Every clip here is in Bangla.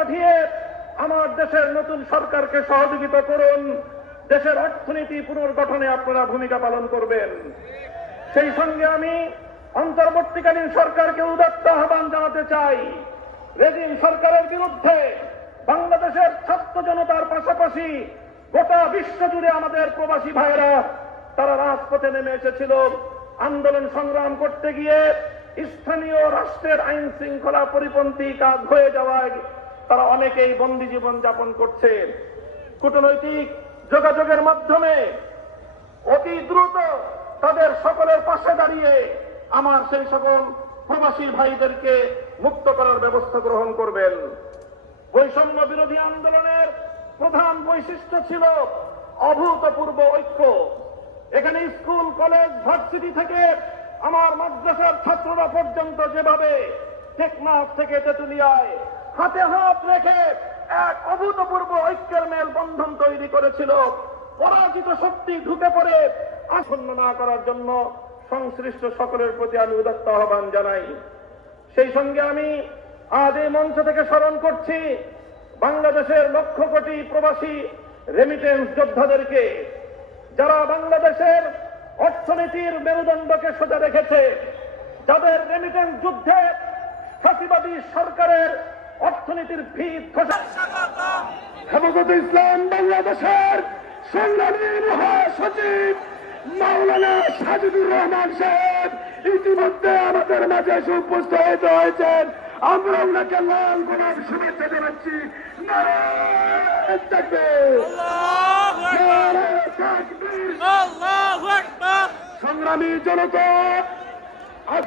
পাঠিয়ে আমার দেশের নতুন সরকারকে সহযোগিতা করুন। দেশের অর্থনীতি পুনর্গঠনে আপনারা ভূমিকা পালন করবেন। সেই সঙ্গে আমি অন্তর্বর্তীকালীন সরকারকে উদাত্ত আহ্বান জানাতে চাই, রেজিম সরকারের বিরুদ্ধে বাংলাদেশের ছাত্র জনতার পাশাপাশি গোটা বিশ্ব জুড়ে আমাদের প্রবাসী ভাইয়েরা তারা রাজপথে নেমে এসেছিল। আন্দোলন সংগ্রাম করতে গিয়ে স্থানীয় রাষ্ট্রের আইন শৃঙ্খলা পরিপন্থী কাজ হয়ে যাওয়ায় তারা অনেকেই বন্দী জীবন যাপন করছে। কূটনৈতিক যোগাযোগের মাধ্যমে অতি দ্রুত তাদের সকলের পাশে দাঁড়িয়ে আমার সেই সকল প্রবাসী ভাইদেরকে মুক্ত করার ব্যবস্থা গ্রহণ করবেন। বৈষম্য বিরোধী আন্দোলনের প্রধান বৈশিষ্ট্য ছিল অভূতপূর্ব ঐক্য। এখানে স্কুল, কলেজ, ভার্সিটি থেকে আমার মাদ্রাসার ছাত্ররা পর্যন্ত যেভাবে টেকনাফ থেকে তেতুলিয়ায় হাতে হাত রেখে এক অভূতপূর্ব ঐক্যের মেলবন্ধন তৈরি করেছিল, পরাজিত শক্তি ঢুকে পড়ে আসন্ন না করার জন্য সংশ্লিষ্ট সকলের প্রতি আমি উদাত্ত আহ্বান জানাই। সেই সঙ্গে আমি আজ এই মঞ্চ থেকে স্মরণ করছি বাংলাদেশের লক্ষ কোটি প্রবাসী রেমিটেন্স যোদ্ধাদেরকে, যারা বাংলাদেশের অর্থনীতির মেরুদণ্ডকে সোজা রেখেছে, যাদের রেমিটেন্স যুদ্ধে ফ্যাসিবাদী সরকারের অর্থনীতির ভিত খসে। হেফাজতে ইসলাম বাংলাদেশের সংগ্রামী মহাসচিব মাওলানা সাজিদুর রহমান সাহেব ইতিমধ্যে আমাদের মাঝে এসে উপস্থিত হয়েছেন। আমরা ওনাকে লাল গোলাপ শুভেচ্ছা জানাচ্ছি। নারায়ে তাকবীর, নারায়ে তাকবীর, আল্লাহু আকবার। সংগ্রামী জনতা,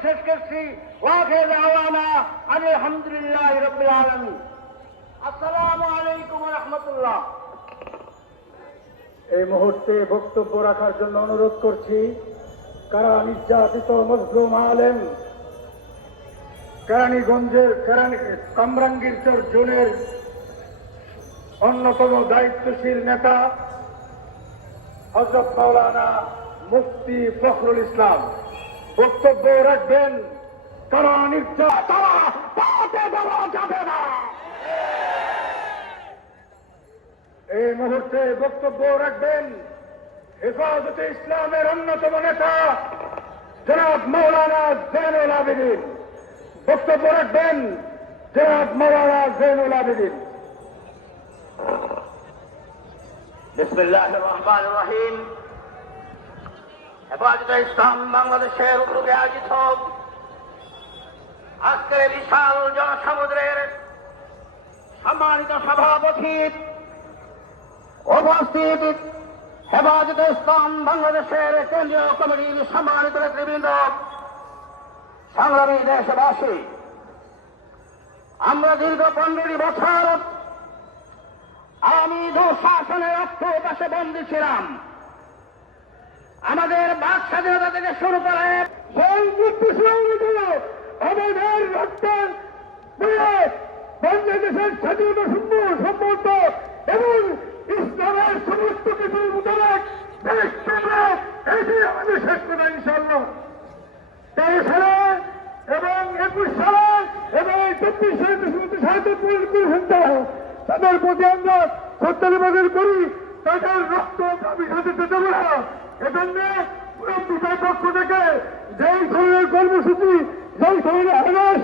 শেষ করছি। ওয়াখির দাওয়ানা আলহামদুলিল্লাহি রাব্বিল আলামিন। আসসালামু আলাইকুম ওয়া রাহমাতুল্লাহ। এই মুহূর্তে বক্তব্য রাখার জন্য অনুরোধ করছি কারা নির্যাতিত মজলুম আলেম, কেরানীগঞ্জের কামরাঙ্গীরচর জোনের অন্যতম দায়িত্বশীল নেতা হযরত মাওলানা মুফতি ফখরুল ইসলাম বক্তব্য রাখবেন। কারা নির্যাতিত দেওয়া যাবে না। এই মুহূর্তে বক্তব্য রাখবেন হেফাজতে ইসলামের অন্যতম নেতা জনাব মাওলানা জৈনুল আবেদিন। বক্তব্য রাখবেন জনাব মাওলানা জৈনুল আবেদিন। বিসমিল্লাহির রহমানির রহিম। হেফাজতে ইসলাম বাংলাদেশের উদ্যোগে আয়োজিত আজকের বিশাল জনসমুদ্রের সম্মানিত সভাপতি, উপস্থিত হেফাজতে ইসলাম বাংলাদেশের কেন্দ্রীয় কমিটির সম্মানিত নেতৃবৃন্দ, সংগ্রামী দেশবাসী, আমরা দীর্ঘ 15 বছর আওয়ামী দুঃশাসনের অর্থপাশে বন্দী ছিলাম। আমাদের বাক স্বাধীনতা থেকে শুরু করে আমাদের রক্তের বাংলাদেশের স্বাধীনতা সম্পর্ক এবং ইসলামের সমস্ত কিছুর মোতাবেক এটি আমাদের শেষ কথা। ইনশাআল্লাহ 23 সালে এবং 21 সালে এবং 24 সালে তাদের প্রতি আমরা শ্রদ্ধা নিবেদন করি। তাদের রক্ত আমি সাথে দেবো না। এজন্য পুরো পক্ষ থেকে যেই ধরনের কর্মসূচি, যেই ধরনের আদেশ